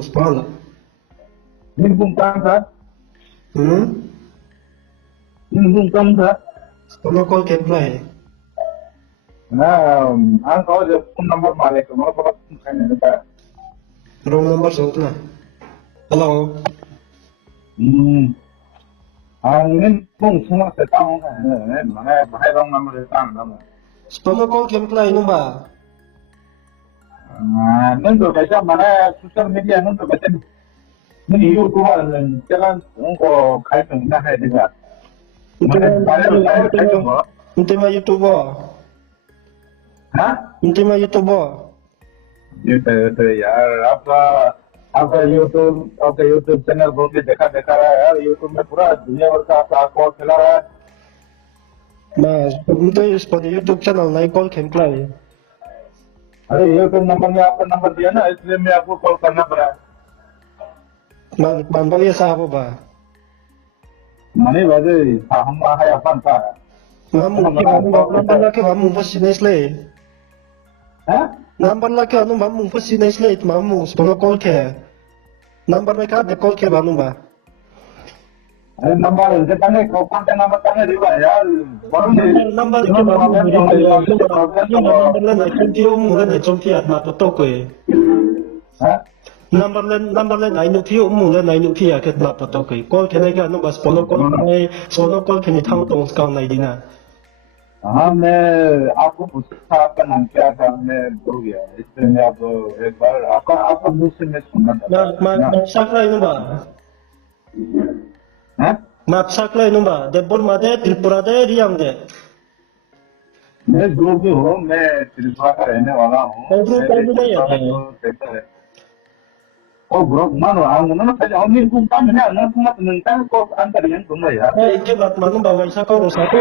Sepalah. Mình cùng tăng thật. Hmm? Mình cùng tâm thật. Sepalah call can play. Nah, ang kau je phone number balik, mau apa kan kita. Wrong number sort na. Hello. Ang ini pun semua setang kan, mana bahaya orang number setang nama. Sepalah call can play no ba? Nên tôi phải cho mana social media nên tôi phải cho nên YouTube là jangan engkau khai thác na hai juga. Inte mah YouTube. Hah? Inte mah YouTube. YouTube यार आपका YouTube channel बहुत ही देखा रहा है यार YouTube में पूरा दुनिया भर का आपका अकाउंट चला रहा है Mas, itu seperti YouTube channel naik call can play. अरे YouTube नंबर में आपका नंबर दिया ना इसलिए मैं आपको कॉल करना पड़ा Man boleh sah ba? Money वजह हम है अपन का Number laki mamu pesinis le. हैं Number laki anu mamu pesinis le mamu sepalah call can. Number mereka ada call can mamu ba? अरे नंबर जितने कौन सा नंबर तने दिया यार Number lain naik kunci umur naik kunci atma betul ke? हैं Number lain naik nuki umur naik nuki ya ket map betul ke? Call can naik anu bas sepalah call can ditang tong sekau naik dina. हाँ मैं आपको पूछा आपका नाम क्या था मैं भूल गया इसलिए मैं आप एक बार आपका मुझ से मैं सुनना Map saklay no ba? हैं Map saklay no ba? Debor made Tripura de Riang de. मैं जो भी हूँ मैं त्रिपुरा का रहने वाला हूँ Oh bro, mana ang mana saja ang min kung tama na nang kumat nang tang ko antar yan kung ya. Ike bat manu ba waisa ko satu.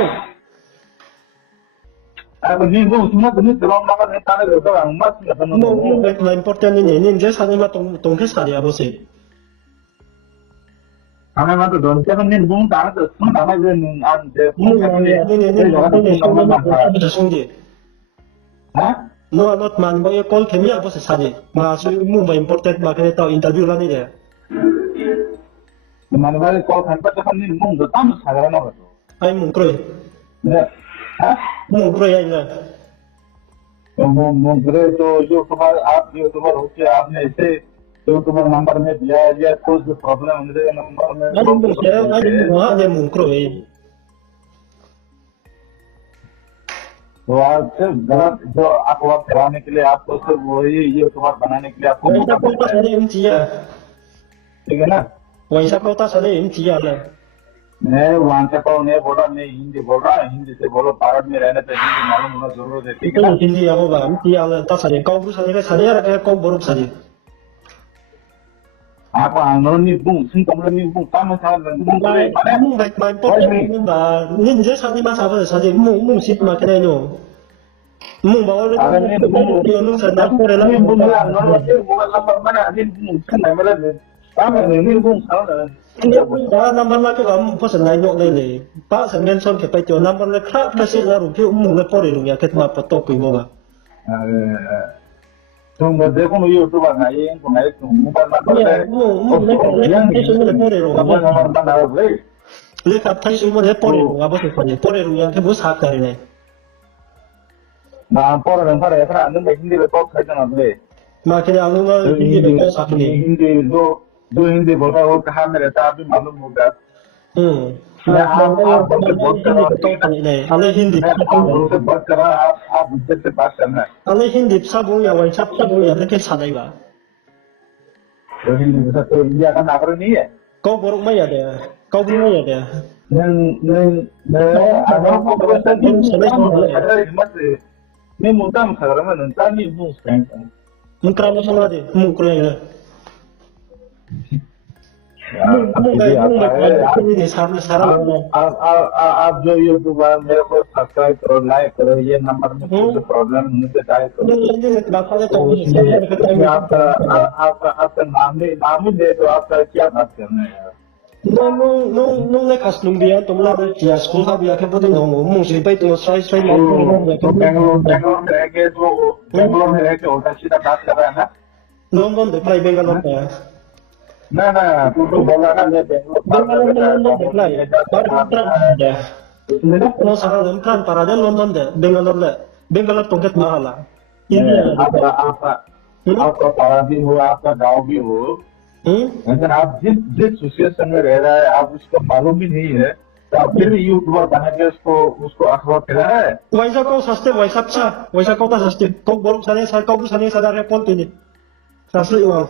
Ang min kung semua jenis terong makan yang tanah itu ang mas ya kan. Mo bet la important ni je sani ma tong ke sari abo se. Kami mah tu don kan min kung tanah tu semua tanah itu ang je. Ni. Hah? No not man ba call kemi abo se sari. Ma su mu ba important ma kene tau interview la ni de. Mana balik kau kan pada kan min kung tu tamu sahaja na tu. Ai mu kroi. Ya. Hah? Mu kroi ai na. मुझे तो जो तुम्हारे आप यूट्यूबर हो के आपने इसे YouTuber number में दिया या कुछ भी प्रॉब्लम मुझे नंबर में Ai mu se ai mu ha de mu kroi. तो आप सिर्फ गलत जो अफवाह फैलाने के लिए आपको सिर्फ वही यूट्यूबर बनाने के लिए आपको Waisa ko ta sari MT ya. ठीक है ना Waisa ko ta sari MT ya na. मैं वहां से कहूँ नहीं बोल रहा मैं हिंदी बोल रहा हिंदी से बोलो भारत में रहने पे हिंदी मालूम होना जरूरत है ठीक है Itu ना hindi abo ba? MT ya la ta sari kau bu sari ka sari ya ka kau borup sari. आप आंदोलन बुंग सिंह कमल बुंग काम साल बुंग करे माने Mu baik main pot ba. Ni je sari ma sa ba sari mu sit ma kene no. Mu ba wa अगर नहीं बुंग Yo nu sa na ko la बुंग आंदोलन से मोबाइल नंबर mana नहीं बुंग kan मेरा काम नहीं बुंग साल Ba number la ke ba mu po sa nai no le le. Pa sa men son ke pa jo number le kra ka si la ru ke mu le pore ru ya ke ma pa to ko mo ba. तुम देखो मैं यूट्यूब आ गई इनको मैं तुम mobile number Ya mu le ke le pore ru ba. Mobile number बना ले Le ka thai su mo le pore ru ba se pa ni pore ru ya ke bu sa ka le. ना पर नंबर है ना अंदर में हिंदी में तो खरीदना ले Ma ke ya nu ma hindi be ko sa ni. Hindi जो हिंदी बोल रहा है वो कहाँ में रहता है अभी मालूम होगा मैं आपसे बात कर रहा हूँ अले हिंदी उनसे बात कर रहा आप उनसे से बात करना है अले हिंदी साबुन या वही साबुन या लेके सादेगा तो हिंदी में तो इंडिया का नागरिक नहीं है kau borok maya deh kau borok maya deh मैं अगर को बता मैं मुद्दा में खबर में नंता नहीं हूँ mungkin masalah deh mungkin ya आप जो यूट्यूबर मेरे को सब्सक्राइब करो लाइक करो ये नंबर में कुछ प्रॉब्लम मुझे टाइप करो आपका आपका आपका नाम ही दे तो आपका क्या बात करना है यार nung lekas nung dia tuh mulai dia sekolah dia ke bodoh ngomong mungkin baik tuh saya तो बेंगलोर में रह के उल्टा सीधा बात कर रहा है ना London deklay Bangalore ya. Nah, itu bola kan ya London deklay. Baru Trump ya. Kalau sekarang Trump parada London deh, Bangalore tongkat mahala. Ini आपका पारा भी हो आपका गांव भी हो अगर आप जिस सिचुएशन में रह रहा है आप उसको मालूम भी नहीं है तो आप फिर भी यूट्यूबर बना के उसको उसको अखबार फैला है Waisa kau saste, waisa kau tak saste. Kau baru sana sadar report ini. Saste uang.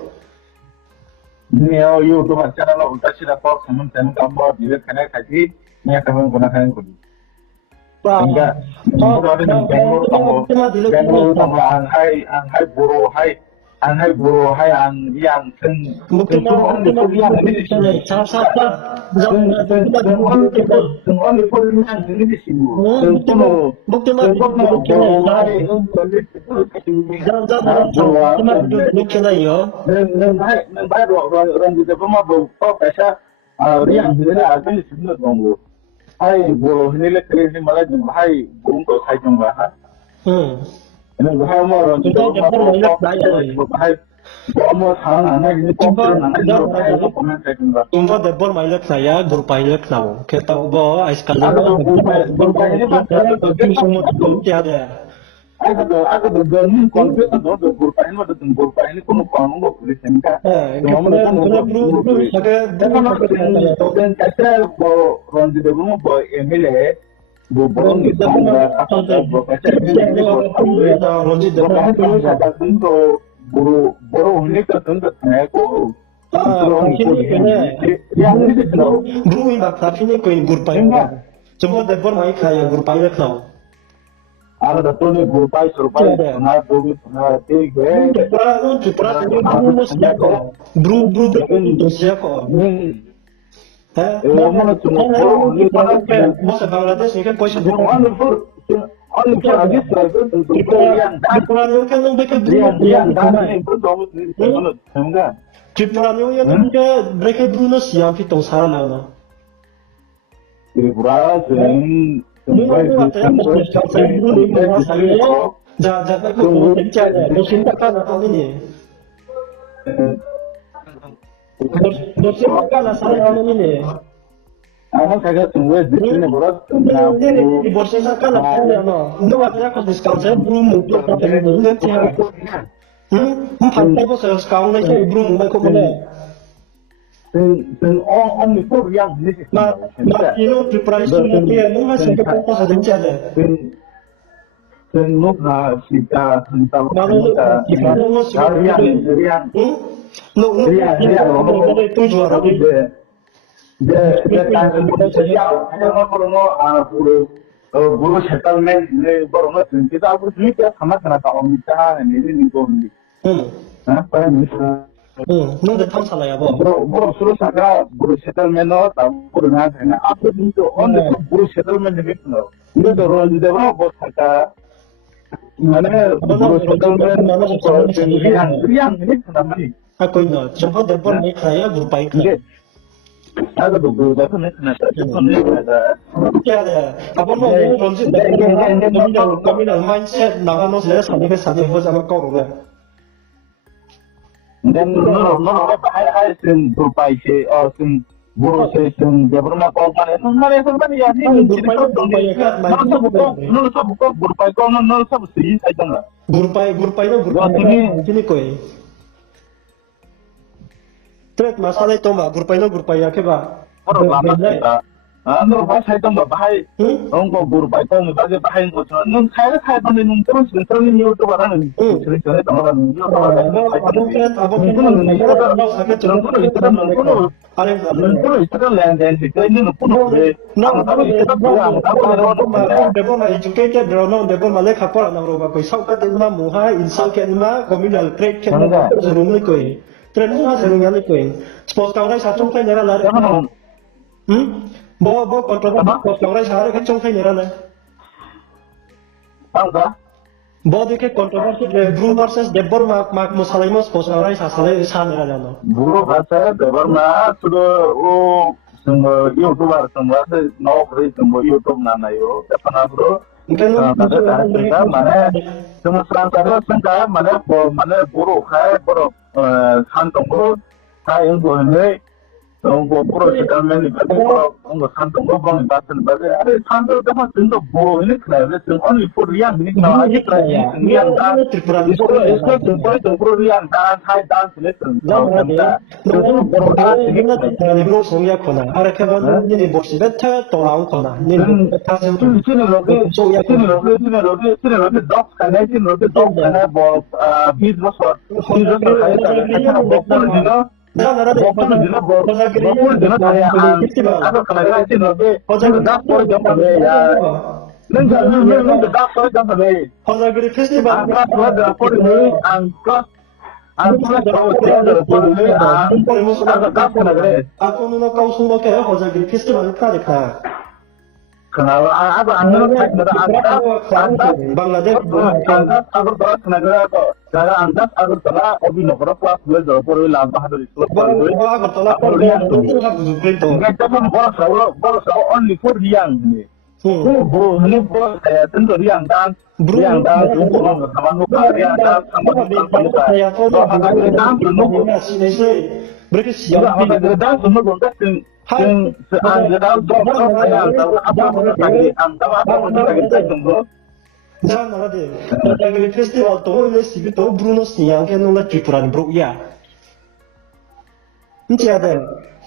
ini ya YouTuber channel उल्टा सीधा पर teman kamu dilihat karena kaji ini kamu gunakan itu enggak Bangalore sama Anghai Buru Hai yang Hai Buru ini lek malah hai burung kau hai jumpa ini bahaya mau orang itu bahaya mau tangan anak ini Info debol mailek saya, guru pilot now. Kita bawa ais kalian. Guru pilot ada. aku bergabung konflik atau bergurpa ini pun kamu nggak boleh semka. Dan kasar orang di dalam bawa email Borong itu Borong ini tertentu aku Guru ini tapi ini koin guru pilot. Coba debol main kaya guru pilot now. Ada betul nih guru pilot serupai benar dulu benar tiga. Bro itu siapa? Mana cuma Borong ini mana Masa Bangladesh ini kan posisi habis Tripurannya ya kan mereka Bruno siang kita sana. Tripura sering Jangan aku mencari musim takkan atau ini. Musim takkan asal ini. Aku kagak tunggu di sini berat. Di borsa kan apa no? Itu artinya kalau diskon saya belum muncul tapi ini nanti. Empat tahun saya sekarang lagi belum mau kemana. Dan orang itu yang ini. Nah, ini di price itu ya, mungkin masih ke pokok saja ada. Dan nukah kita tentang itu juara guru settlement baru kita aku juga sama kena tahu kita ini nih apa misal Nunggu tahun salah ya, Bob. Bro, suruh saya guru settlement tahu kurang ada. Aku itu on the guru settlement gitu loh. Itu orang di dalam bos kata mana guru settlement yang ini kenapa nih? Aku ingat, coba depan naik saya berupa itu. Ada guru itu nih kenapa? Ya ada. Apa mau konsep kami dalam mindset nggak saya sampai sama kau lah. Dan no hai sin berupa isi sin guru sin dia pernah kompani mana ya ini berupa berupa itu nol sab sih saja nggak berupa ini koi terus masalah itu mbak berupa ya keba orang lama kita nol bahasa itu nggak bahaya orang kok berupa itu nggak bahaya bahaya itu nol saya nih nol terus ini itu barang cerita tentang Bawa kontroversi orang sehari kan cuma ini rana. Bawa dikit kontroversi Bru versus Debor mak musalimos orang sasalai sana rana. Bru versus Debor mak sudah semua YouTuber semua semua YouTube nana yo. Apa bro? Mungkin mana semua serang mana Buru kayak Buru 산동으로 다 연구했는데 뭐 프로 시달면 이거 뭐 산동으로 보는 같은 거데 아래 산도 다 진짜 뭐 이렇게 그래 only for yang ini kalau aja yang dah itu tempur yang dah saya dah selesai Negro 송약거나 아래카가 니네 몫이 베타 또 나오거나 니네 타세요. sini loge dog karena bawa bis besar 나 나라도 허자그리 페스티벌 aku nuna kau semua kayak 허자그리 페스티벌 프라데카 Kenal apa anda Bangladesh agar telah negara atau negara anda agar telah obi negara kelas 2 Jaipur wilayah Bahadur Islam. aku tolak Kita pun bolos only for yang ini. Bro, ini bro saya tentu yang dan untuk teman muka yang dan sama saya tahu mereka siap dan semua kontak yang seandainya yang tahu apa 자, 나라데. 그 페스티벌 또 레시피 또 브루노스 양게 놀라 트리프란 브로야. 인지하데.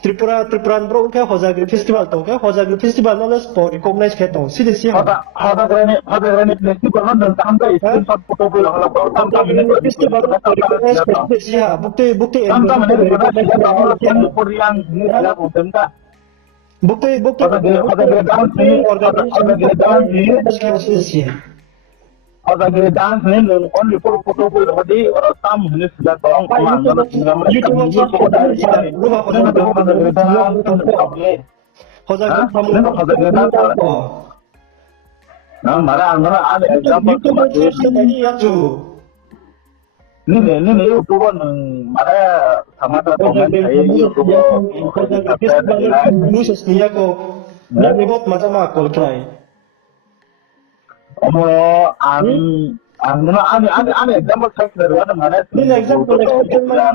트리프란 브로 그 허자그 페스티벌 또 그 허자그 페스티벌 놀라 스포 리코그나이즈 했던 시디시 하다 그러네 페스티벌은 넌 있을 포토 보려고 페스티벌 시야 북대 Ada kira dance ni only for photo ko di orang tam ni sudah tolong kaman nah marah ada example ni YouTube marah sama ada komen saya YouTube ada example saya kira ada mana ini example mana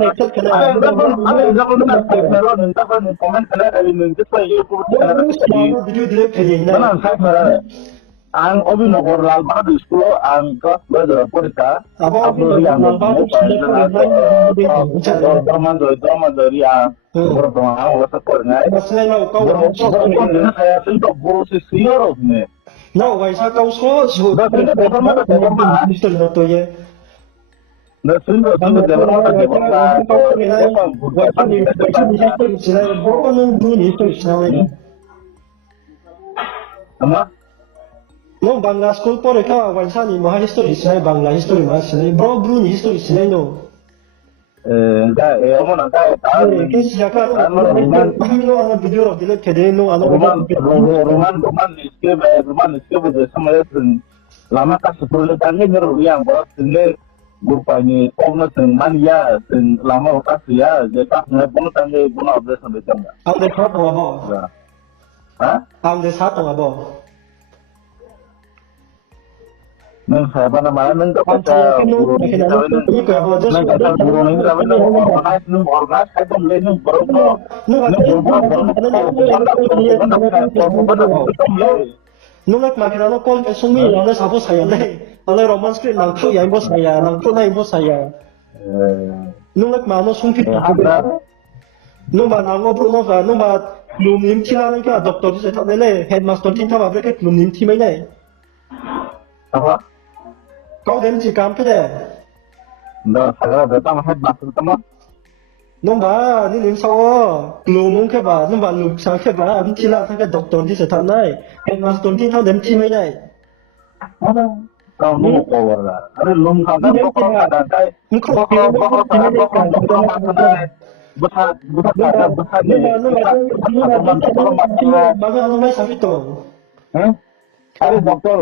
ada example mana saya kira nanti kan komen kena dari nanti saya YouTube video delete kali mana saya kira ang obi nogor lal Bahadur School ang kelas belajar politika apa yang drama dari yang berdoa wasa kornai saya sentuh guru senior ni no waisa kau so Mr. Noto ye na sentuh no bangla school pore ka waisa ni maha history sinai bangla history ma sinai bro bro ni history sinai no enggak apa nak tahu ke siapa no ana video ro delete kede no ana roman iske sama lama tak sepuluh tahun ni yang boros sendiri rupanya orang senang ya lama otak ya jadi nggak pun tangga pun ada sampai jam ande satu abo ande satu abo neng saya mana neng tak baca guru ni organize saya pun neng baru nungat makina kol ke sumi ana sabu saya deh ana roman script nang tu yang bos saya nang tu nang bos saya nungat mano sungki numa nango bruno ga numa lumim tilan ka doktor se ta dele headmaster tin ta ba ke lumim ti mai nei apa kau dem ji kam pe de nda saya datang headmaster teman numa ni nim sawo lumung ke ba numa lum sa ke ba am tila ta ke doktor ti se ta nai headmaster tin ta dem ti mai nei kau nunggu power lah ada lum kau dah ada kai besar baga no mai sakit to ada dokter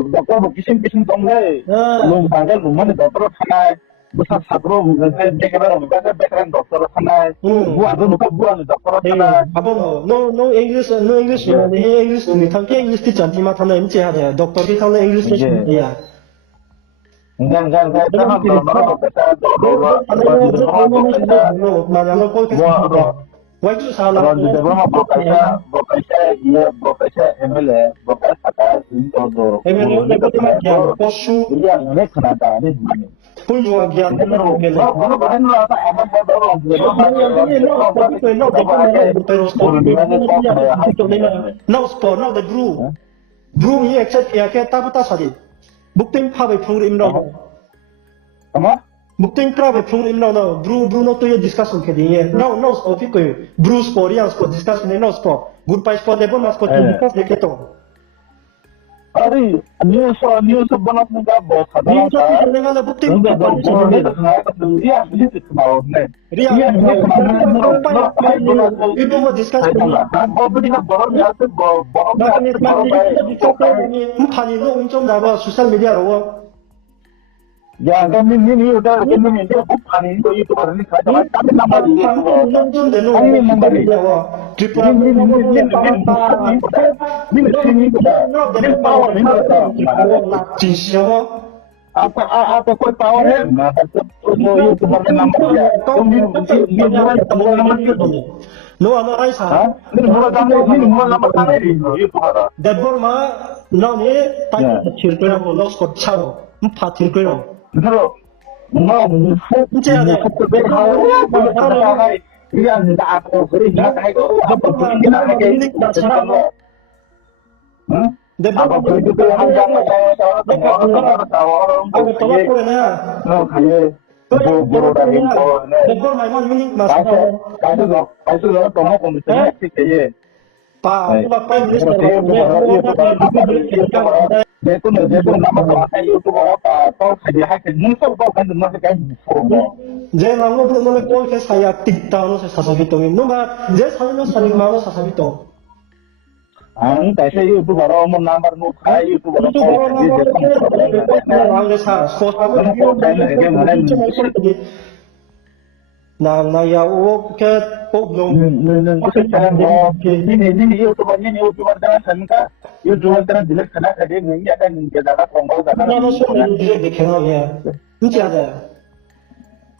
kisah tong deh lum tanggal rumah dokter sana besar sabro saya background dokter sana buat dokter sana apa no English ni tang ke English ti janti ma thana imche ha de doktor ki thana English ni ya enggak, sama bro, kita Mariano kol ke wai tu salah kalau di depan bokasnya MLA, bokas kata itu MLA dapat macam posu dia ini kenapa ini pun juga dia MLA kalau bahan lo apa emang no sport no the brew ni accept ya ke tak betul sadi bukti pa be phung rim no apa bukti pra be phung rim no brew no to ye discussion ke diye no sport ko brew sport ya sport discussion no sport good pa sport level mas sport discuss de ke to अरे न्यूज़ बना मुझे बहुत खतरा ni to ke ne ngala bukti itu mau discuss pani lo unjong da ba social media ro ya kan ini udah ini bukan itu orang ini kata tapi nama dia unjong de no number dia wa tripura ini power jinsia wa apa kau power है itu bukan nama dia no ano ai sa ini bukan nama dia itu ada dabor ma no ni tai chil ko no lo ko chao pha thil ko kalau mau dia tidak apa berinya kayak dabor apa itu yang dabor mai mon mini mas pa pa minister je mango bro no ko ke saya tik ta no se sasabi to no ma je sa no saling ma no sasabi to कैसे यूट्यूब वालों में number no खाए यूट्यूब वालों na na ya o ke o no ini YouTuber का संका यूट्यूबर का दिलक खना करे नहीं आता नहीं के दादा फोंगो दादा na no so ni je de ke no ya ni cha da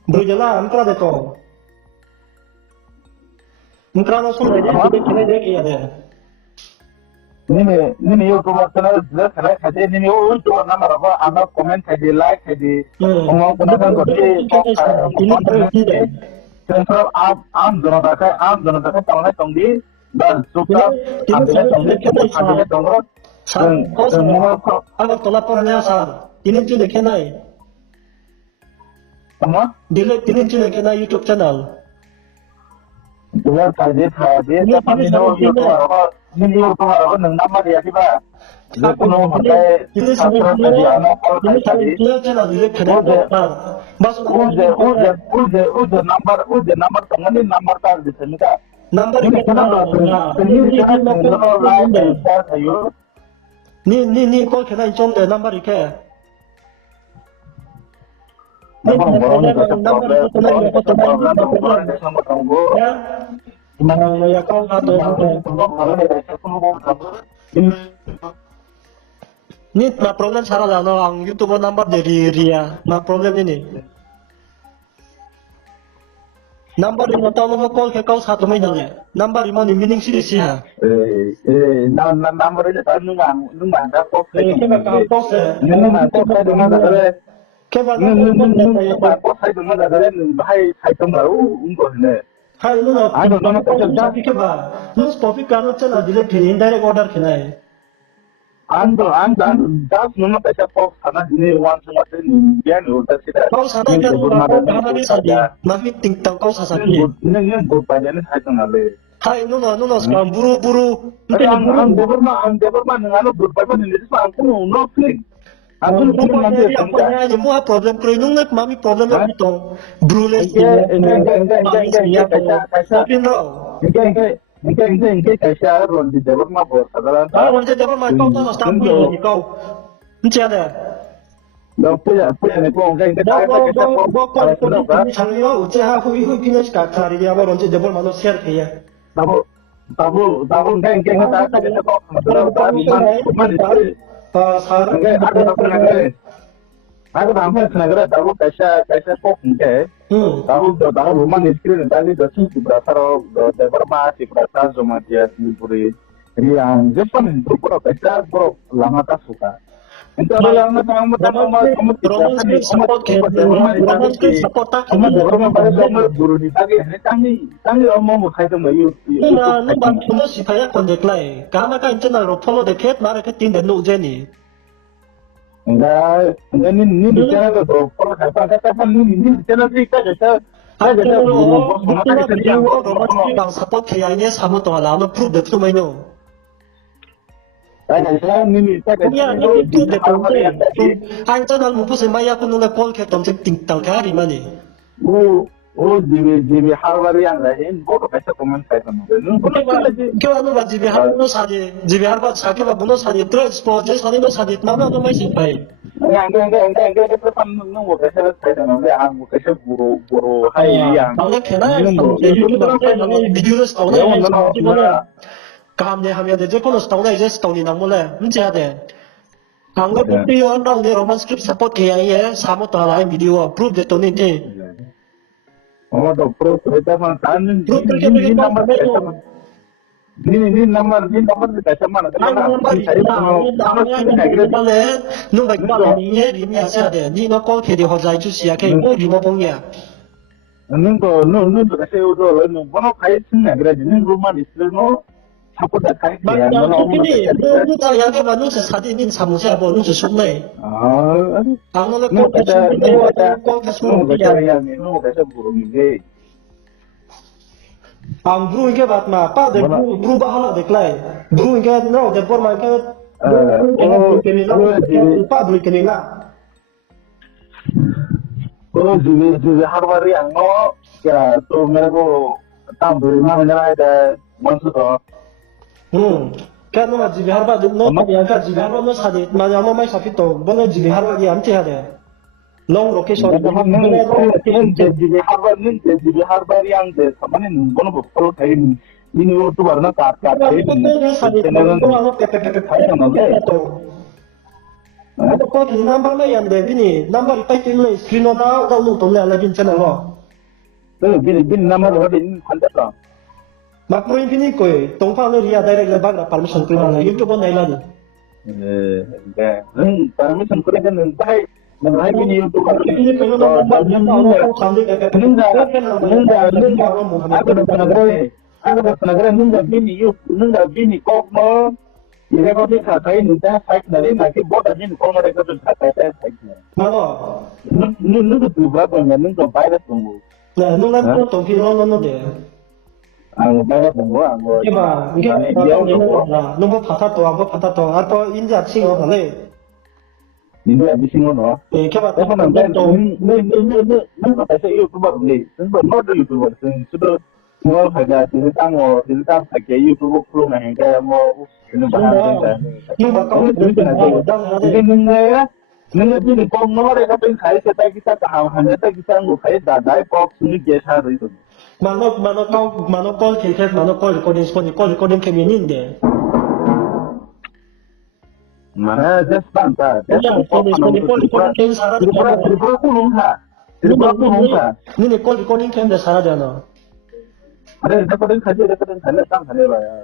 bro jala amtra de to amtra no so de ke ya de ini YouTuber का दिलक खना करे नहीं वो यूट्यूबर ना मरवा आना कमेंट है लाइक है ngomong penasaran kok Central am जनता का तंगने तंगी dan suka ada tonggo Ako tolak po niya sa tinityo na kenay. sama Tinityo na kenay YouTube channel. Tuhan kaje tapi ini apa nang nama dia tiba dia kuno pakai Ini channel dilek kenay. Mas udah nomor tengah nomor tar di sini ka number ini kenal. Ni ko kenay chong de number ike. Ya. Ya kau atau Ni na problem salah dah no ang YouTube number dari Ria. Na problem ini. Number ini tahu mau call ke kau satu main aja. Number ini ni meaning sih ha. Nomor ini tak nungang dah kok. Kita kau kau se. Nungang kok dengan ada Kita kok saya dengan ada bahaya saya tahu untuk ni. Hai lu na. Jadi kita. Lu topic kalau cina dilek kini direct order kena. Ando das nuna pesa kok sana ini one sama ini dia nu das kita. Kau sana kan orang ni saja. Nafi tingtang kau sasabi. Ini berpanjang ni saya kenal le. Hai lu na sekarang buru. Ang development dengan berpanjang ini semua aku no klik. Aku nanti Apa semua problem kerunung nak mami problem apa tu? Brules. Tapi no. Ini कैसा role di development bos saudara. Orang jadi apa macam kau tu start ni kau. Macam ada. Dah punya ni kau enggak Saya usaha hui punya sekat hari dia orang jadi apa malu share dia. tahu enggak tak ada kok. Sekarang Enggak ada apa lagi. aku nampak negara tahu kaisa kok enggak. Tahu rumah di sini tadi dosi di berasal dari Burma di berasal cuma dia sendiri. Jadi yang Jepang itu bro kaisa bro lama tak suka. Itu ada yang kamu Roman script support ke Roman script support tak kamu Burma pada zaman guru di tadi kami omong mau kaisa mau Nuna nung puno si paya konjek lai karena kan channel lo follow the cat marketing dan nu jeni enggak ini di channel itu kalau kata ini di channel kita kita ada bang support kayaknya sama tuh lah lo proof deh tuh mainnya saya ini ya ini proof deh tuh hai channel mau pusing maya aku nuna call ke tom cek ting tang kari mana jibi harbar yang lain bodoh kaisa komen saya teman kau anu baju bihar no sadi jibihar baju sakit baju no sadi terus project sadi no sadi mana no masih pai enggak itu kan nunggu kaisa saya teman dia aku kaisa buru hai yang mana kena video terus tahu nih kamnya hamnya deh kalau tahu nih just tahu nih namanya macam ada anggap itu orang di roman script support kayaknya sama tuh lain video proof deh tuh nih oh tuh proof itu mah kan ini nomor kita mana nung baik malah ini aja deh ni nak call ke dia hojai tu siapa ke oh di mana ya nung kasi udah nung mana kaya sih nggak jadi rumah di sini no support kaya yang ini nung tahu yang ke mana sih saat ini sama siapa nung susuk nih ang nung call ke semua nung kasi buru ini ang bro inge bat ma pa de bro bahala deklai bro inge no de por ma ke pa bro ke na तो जिवे हर बार yang no ya तो मेरे को काम बना मेरा है मंसू तो kan no jibi harba no yang ka jibi harba no sadi ma yang no mai sapi to bono jibi harba ya amti hade long location जिवे हर बार yang de samane bono bopro kai ini itu warna kat Ada kau di number lah yang deh ini number ipai kilo screen ada lu tuh lah lagi channel lo. bin nama lo din kontak lo. Mak pro ini koi tongfang lo ria direct le bagra permission kiri mana YouTube on nailah ni. Permission kiri kan nanti nanti ini YouTube kan. Ini kalau number orang kami Aku negara nunda bini kok mau ini kau ni katai nunda fight nari nanti bot aja ni kau mereka tu katai fight ni. Mana? Nunda tu berapa ni nunda bayar tunggu. Nah, nunda tu tongki lo deh. Anggo bayar tunggu anggo. Iba, nunggu patah tu, atau injak sih orang le. Ini habis ini no. Coba Apa nanti nunda saya YouTuber ni, nunda YouTuber sudah mau kerja cerita pakai YouTube pro main kayak mau ini bahan nunggu kau jadi nunggu ini kau mau mereka pun kaya kita tahu hanya kita nggak kaya dadai pop ini biasa itu mana kau kita mana kau recording keminin deh mana just bangsa ini recording kem deh salah deh ada recording saja tak ada lah ya.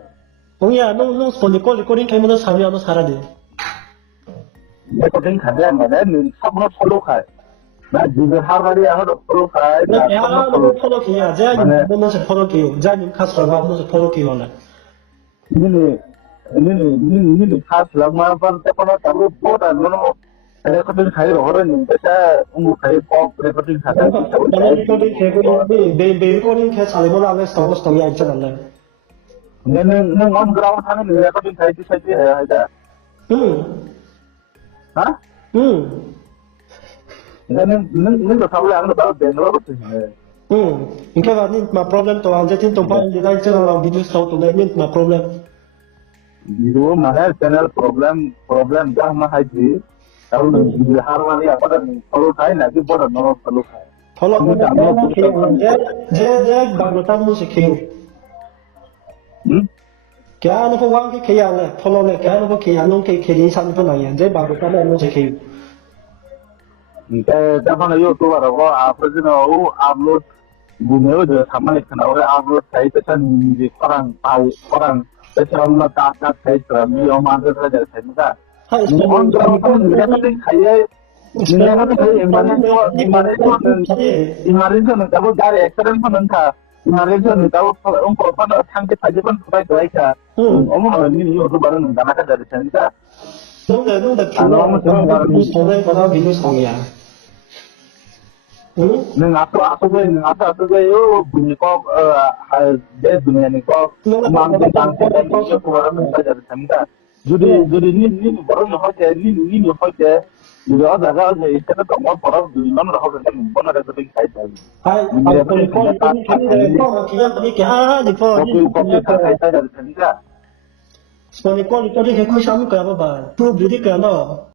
Oh ya, nung recording kayak mana sami anu sarah deh. Recording saja mana nih, semua follow kai. Nah juga hari ada follow kai. Nah ya, nung follow kia, jangan nung follow kia, jangan khas orang nung follow kia lah. Ini khas lama pun tapi kalau buat anu recording kai orang ni bisa kai pop recording saja. Recording kayak recording kayak saling orang les tahu yang jalan lah. Neng on ground sana ni recording kai tu saja ada. Hah? Neng tu tahu lah, tahu Bangalore tu. Ingkar ni ma problem tu, anjir tu pun design channel orang video tahu tu ni ma problem. Video mana channel problem dah mah haji. Kalau di harwan ni apa dah follow kai nanti boleh no follow kai. Follow dia bagutan mu sikit. Kaya ano ko wang kaya le follow le kaya ano ko kaya nung kaya insan pun naya dia bagutan mu sikit. Tepang YouTube atau upload Bumeo je sama ikan orang upload saya pesan di orang pesan tak saya terami yang mana saja saya minta. ให้ส Orang orang pun dia tu saya dia tu saya imarin tu nak tahu dari accident pun nak imarin tu nak tahu orang korban orang ke saja pun supaya baik lah. Orang ni YouTube baru nak nak dari saya minta. 弄得评论无所谓，我到评论上呀。Aku bunyi kok dia dunia ni kok mampu tangkap dan bisa keluar dari sana. Jadi ni baru nak hoja ni hoja. Jadi ada ada istilah tu orang baru dunia mana hoja kan bukan ada seperti saya. 係，你幫我見一啲嘅啊，你幫我 Kopi saya dari sana. 你幫你多啲嘅開心嘅，拜拜，都唔啲嘅咯。